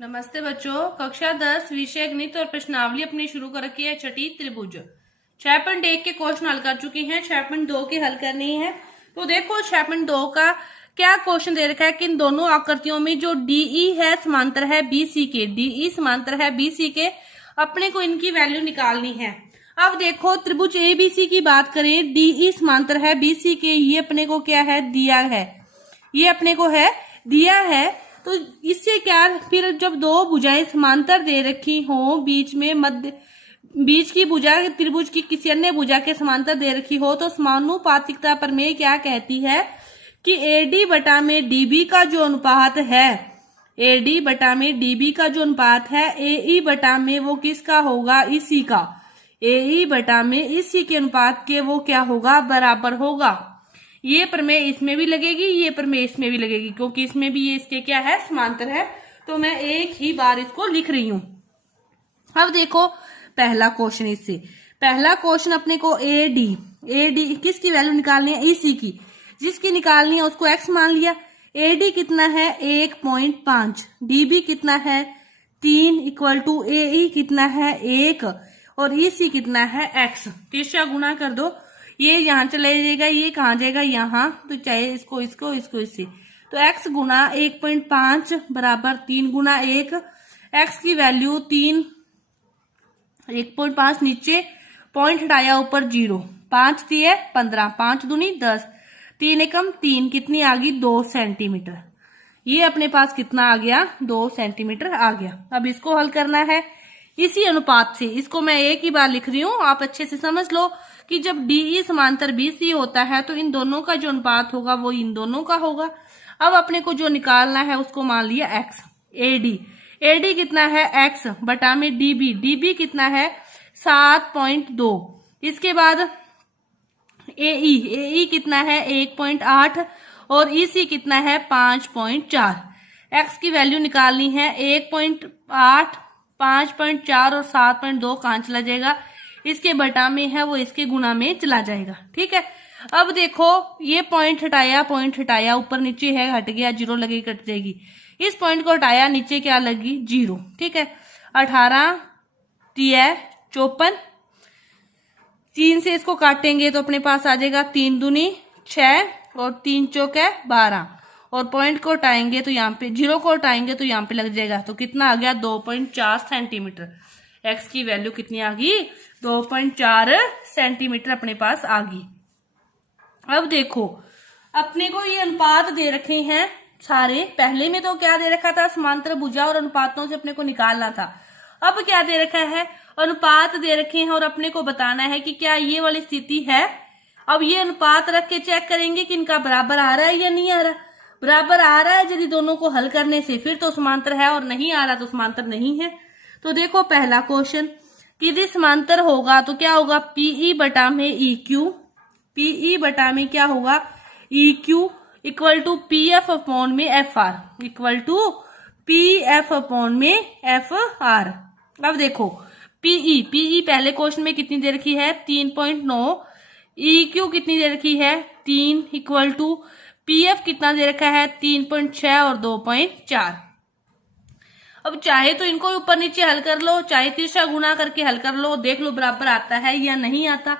नमस्ते बच्चों, कक्षा 10 विषय गणित और प्रश्नावली अपनी शुरू कर रखी है। छठी त्रिभुज 6.1 के क्वेश्चन हल कर चुके हैं। 6.2 के हल करनी है। तो देखो 6.2 का क्या क्वेश्चन दे रखा है कि इन दोनों आकृतियों में जो डीई है समांतर है बीसी के, डीई समांतर है बीसी के, अपने को इनकी वैल्यू निकालनी है। अब देखो त्रिभुज एबीसी की बात करें, डीई समांतर है बीसी के, ये अपने को क्या है दिया है, ये अपने को है दिया है। तो इससे क्या, फिर जब दो भुजाएं समांतर दे रखी हो, बीच में मध्य बीच की भुजा त्रिभुज की किसी अन्य भुजा के समांतर दे रखी हो, तो समानुपातिकता प्रमेय क्या कहती है कि एडी बटा में डीबी का जो अनुपात है, एडी बटा में डीबी का जो अनुपात है, एई बटा में वो किसका होगा, इसी का, एई बटा में इसी के अनुपात के वो क्या होगा, बराबर होगा। ये प्रमेय इसमें भी लगेगी, ये प्रमेय इसमें भी लगेगी, क्योंकि इसमें भी ये इसके क्या है, समांतर है। तो मैं एक ही बार इसको लिख रही हूं। अब देखो पहला क्वेश्चन, इससे पहला क्वेश्चन अपने को एडी किसकी वैल्यू निकालनी है, इसी की, जिसकी निकालनी है उसको एक्स मान लिया। एडी कितना है 1.5, डीबी कितना है 3 इक्वल टू एई कितना है 1 और इसी कितना है एक्स। तीसरा गुना कर दो, ये यहाँ चला जाएगा, ये कहाँ जाएगा यहाँ, तो चाहे इसको इसको इसको इससे, तो x गुना 1.5 बराबर 3 गुना 1, x की वैल्यू 3, 1.5 नीचे, पॉइंट हटाया ऊपर 0, 5 दिए 15, 5 दूनी 10, 3 एकम 3, कितनी आ गई 2 सेंटीमीटर। ये अपने पास कितना आ गया, 2 सेंटीमीटर आ गया। अब इसको हल करना है इसी अनुपात से। इसको मैं एक ही बार लिख रही हूँ, आप अच्छे से समझ लो कि जब डीई समांतर बीसी होता है तो इन दोनों का जो अनुपात होगा वो इन दोनों का होगा। अब अपने को जो निकालना है उसको मान लिया एक्स। एडी कितना है एक्स बटा में डीबी, डीबी कितना है 7.2। इसके बाद एई कितना है 1.8 और इसी कितना है 5.4। एक्स की वैल्यू निकालनी है 1.8, 5.4 और 7.2 कहाँ चला जाएगा, इसके बटा में है वो इसके गुना में चला जाएगा। ठीक है। अब देखो ये पॉइंट हटाया, ऊपर नीचे है हट गया, 0 लगेगी कट जाएगी। इस पॉइंट को हटाया, नीचे क्या लगी 0। ठीक है। 18 3 54, 3 से इसको काटेंगे तो अपने पास आ जाएगा 3 दूनी 6 और 3 चौक 12 और पॉइंट को हटाएंगे तो यहाँ पे 0 को हटाएंगे तो यहाँ पे लग जाएगा, तो कितना आ गया 2.4 सेंटीमीटर। एक्स की वैल्यू कितनी आ गई 2.4 सेंटीमीटर अपने पास आ गई। अब देखो अपने को ये अनुपात दे रखे हैं सारे, पहले में तो क्या दे रखा था, समांतर भुजा और अनुपातों से अपने को निकालना था। अब क्या दे रखा है, अनुपात दे रखे हैं और अपने को बताना है कि क्या ये वाली स्थिति है। अब ये अनुपात रख के चेक करेंगे कि इनका बराबर आ रहा है या नहीं आ रहा। बराबर आ रहा है यदि दोनों को हल करने से फिर तो समांतर है, और नहीं आ रहा तो समांतर नहीं है। तो देखो पहला क्वेश्चन, यदि समांतर होगा तो क्या होगा, पीई बटा में EQ, पीई बटा में क्या होगा EQ equal to PF upon में FR, equal to PF upon में FR। अब देखो पीई पहले क्वेश्चन में कितनी दे रखी है 3.9, EQ कितनी दे रखी है 3 इक्वल टू PF कितना दे रखा है 3.6 और 2.4। अब चाहे तो इनको ऊपर नीचे हल कर लो, चाहे तीसरा गुना करके हल कर लो, देख लो बराबर आता है या नहीं आता।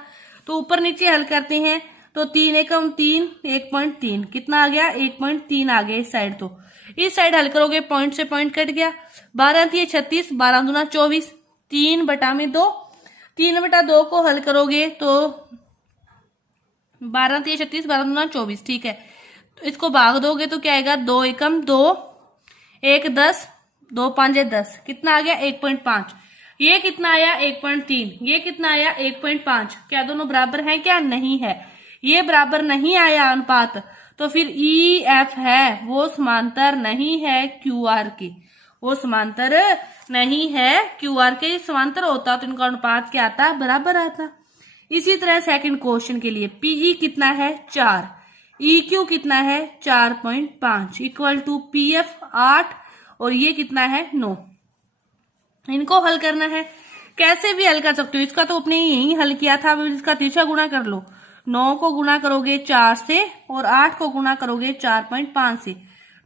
तो ऊपर नीचे हल करते हैं तो 3 एकम 3, 1.3 कितना आ गया 1.3 आ गया इस साइड। तो इस साइड हल करोगे पॉइंट से पॉइंट कट गया, 12 थी 36, 12 दूना 24, 3 बटा में 2, 3 बटा 2 को हल करोगे तो 12 थी 36, 12 दूना 24। ठीक है। तो इसको भाग दोगे तो क्या आएगा 2 एकम 2, 1 10, 2 5 10, कितना आ गया 1.5। ये कितना आया 1.3, ये कितना आया 1.5। क्या दोनों बराबर हैं, क्या नहीं है, ये बराबर नहीं आया अनुपात, तो फिर EF है वो समांतर नहीं है QR के, वो समांतर नहीं है QR के। समांतर होता तो इनका अनुपात क्या आता, बराबर आता। इसी तरह सेकंड क्वेश्चन के लिए PE कितना है 4, EQ कितना है 4.5 इक्वल टू PF 8 और ये कितना है 9। इनको हल करना है, कैसे भी हल कर सकते हो, इसका तो अपने यही हल किया था। अब इसका तीसरा गुना कर लो, 9 को गुना करोगे 4 से और 8 को गुना करोगे 4.5 से,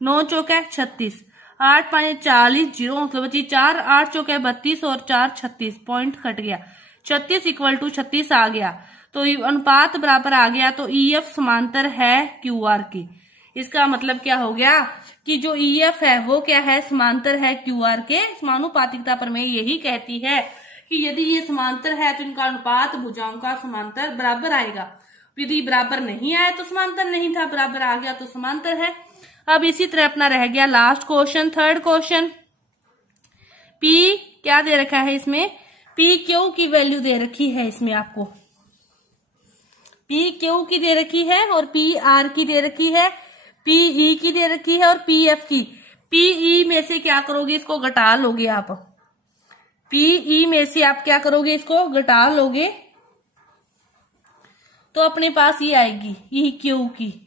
9 चौका 36, 8 5 40, 0 मतलब बची 4, 8 चौके 32 और 4 36, पॉइंट कट गया, 36 इक्वल टू 36 आ गया, तो अनुपात बराबर आ गया। तो EF समांतर है QR की। इसका मतलब क्या हो गया कि जो EF है वो क्या है, समांतर है QR के। समानुपातिकता प्रमेय यही कहती है कि यदि ये समांतर है तो इनका अनुपात भुजाओं का समांतर बराबर आएगा। यदि बराबर नहीं आया तो समांतर नहीं था, बराबर आ गया तो समांतर है। अब इसी तरह अपना रह गया last question, third question. P क्या दे रखा है इसमें, PQ की वैल्यू दे रखी है इसमें आपको, PQ की दे रखी है और PR की दे रखी है, PE की दे रखी है और PF की। PE में से क्या करोगे, इसको घटा लोगे आप। PE में से आप क्या करोगे, इसको घटा लोगे तो अपने पास ये आएगी EQ की।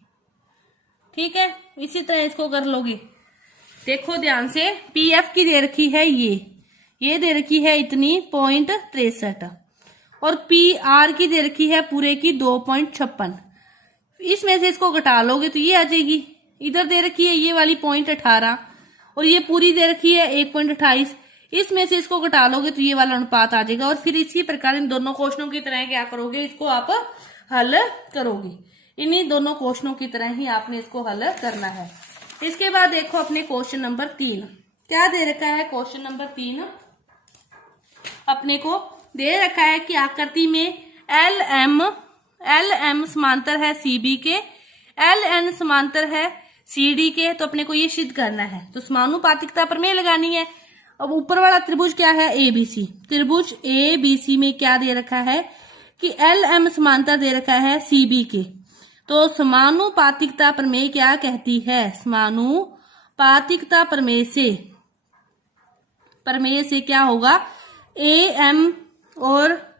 ठीक है, इसी तरह इसको कर लोगे। देखो ध्यान से, PF की दे रखी है ये दे रखी है इतनी 0.63 और PR की दे रखी है पूरे की 2.56। इसमें से इसको घटा लोगे तो ये आ जाएगी। इधर दे रखी है ये वाली 0.18 और ये पूरी दे रखी है 1.28। इसमें से इसको घटा लोगे तो ये वाला अनुपात आ जाएगा। और फिर इसी प्रकार इन दोनों क्वेश्चनों की तरह क्या करोगे, इसको आप हल करोगे। इन्हीं दोनों क्वेश्चनों की तरह ही आपने इसको हल करना है। इसके बाद देखो अपने क्वेश्चन नंबर 3 क्या दे रखा है। क्वेश्चन नंबर 3 अपने को दे रखा है कि आकृति में LM समांतर है CB के, LN समांतर है CD के। तो अपने को ये सिद्ध करना है, तो समानुपातिकता प्रमेय लगानी है। अब ऊपर वाला त्रिभुज क्या है, ABC। त्रिभुज ABC में क्या दे रखा है कि LM समांतर दे रखा है CB के। तो समानुपातिकता प्रमेय क्या कहती है, समानुपातिकता प्रमेय से क्या होगा, AM और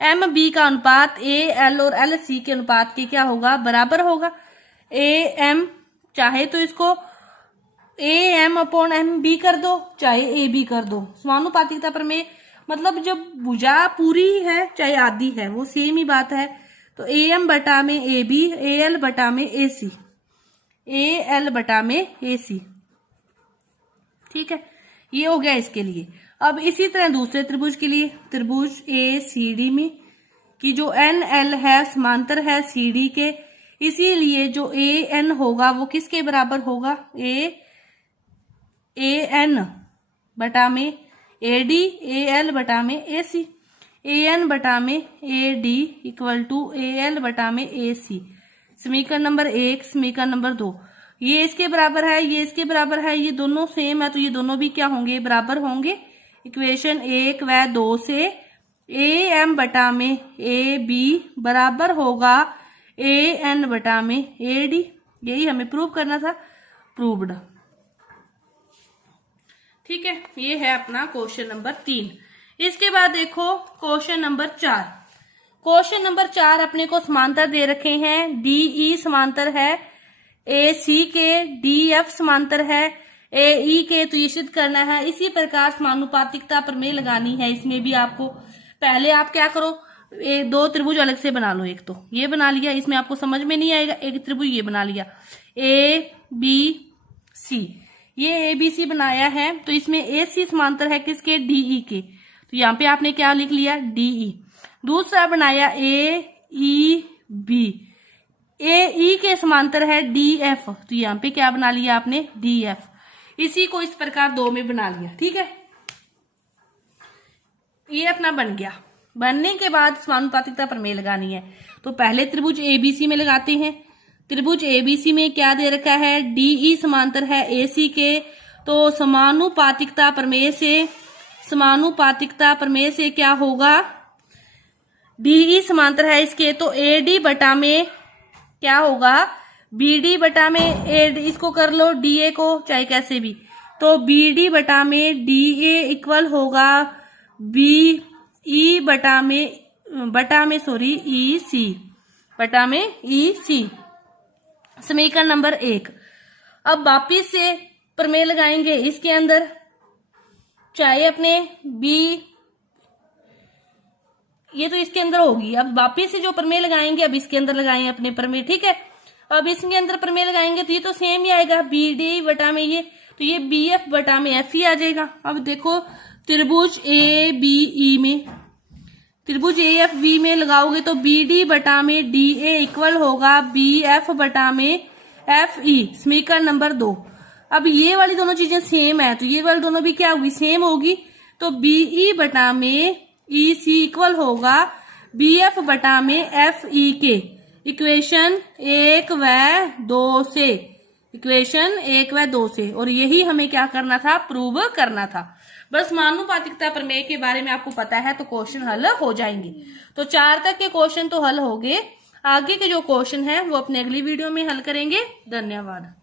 MB का अनुपात AL और LC के अनुपात के क्या होगा, बराबर होगा। AM चाहे तो इसको AM/MB कर दो, चाहे AB कर दो। समानुपातिकता प्रमेय मतलब जब भुजा पूरी है चाहे आधी है वो सेम ही बात है। तो AM बटा में AB, AL बटा में AC, AL बटा में AC। ठीक है, ये हो गया इसके लिए। अब इसी तरह दूसरे त्रिभुज के लिए, त्रिभुज ACD में कि जो NL है समांतर है CD के, इसीलिए जो AN होगा वो किसके बराबर होगा, AN बटा में AD, AL बटा में AC, AN बटा में AD इक्वल टू AL बटा में AC। समीकरण नंबर 1, समीकरण नंबर 2 ये इसके बराबर है, ये इसके बराबर है, ये दोनों सेम है तो ये दोनों भी क्या होंगे, बराबर होंगे। इक्वेशन 1 व 2 से AM बटा में AB बराबर होगा AN बटा में AD। यही हमें प्रूव करना था, प्रूव्ड। ठीक है, ये है अपना क्वेश्चन नंबर 3। इसके बाद देखो क्वेश्चन नंबर 4। क्वेश्चन नंबर 4 अपने को समांतर दे रखे हैं, DE समांतर है AC के, DF समांतर है AE के। तो ये सिद्ध करना है। इसी प्रकार समानुपातिकता प्रमेय लगानी है। इसमें भी आपको पहले आप क्या करो, दो त्रिभुज अलग से बना लो। एक तो ये बना लिया, इसमें आपको समझ में नहीं आएगा। एक त्रिभुज ये बना लिया ABC, ये ABC बनाया है तो इसमें AC समांतर है किसके, DE के। तो यहाँ पे आपने क्या लिख लिया, DE। दूसरा बनाया AEB, AE के समांतर है DF, तो यहाँ पे क्या बना लिया आपने, DF। इसी को इस प्रकार दो में बना लिया। ठीक है, ये अपना बन गया। बनने के बाद समानुपातिकता प्रमेय लगानी है। तो पहले त्रिभुज ABC में लगाते हैं। त्रिभुज ABC में क्या दे रखा है, DE समांतर है AC के। तो समानुपातिकता प्रमेय से क्या होगा, DE समांतर है इसके तो AD बटा में क्या होगा, BD बटा में AD। इसको कर लो DA को चाहे कैसे भी, तो BD बटा में DA इक्वल होगा BE बटा में EC बटा में EC। समीकरण नंबर 1। अब वापिस से प्रमेय लगाएंगे इसके अंदर, चाहे अपने B, ये तो इसके अंदर होगी। अब वापिस से जो प्रमेय लगाएंगे अब इसके अंदर लगाएंगे अपने प्रमेय। ठीक है, अब इसके अंदर प्रमेय लगाएंगे तो ये तो सेम ही आएगा, BD बटा में ये, तो ये बी एफ बटा में एफ ही आ जाएगा। अब देखो त्रिभुज ए बी ई में, त्रिभुज ए एफ वी में लगाओगे तो बी डी बटा में डी ए इक्वल होगा बी एफ बटा में एफ ई, समीकरण नंबर 2। अब ये वाली दोनों चीजें सेम है तो ये वाली दोनों भी क्या होगी, सेम होगी। तो बीई बटा में ई सी इक्वल होगा बी एफ बटा में एफ ई के, इक्वेशन 1 व 2 से, इक्वेशन 1 व 2 से। और यही हमें क्या करना था, प्रूव करना था। बस मानुपातिकता प्रमेय के बारे में आपको पता है तो क्वेश्चन हल हो जाएंगे। तो 4 तक के क्वेश्चन तो हल हो गए, आगे के जो क्वेश्चन है वो अपने अगली वीडियो में हल करेंगे। धन्यवाद।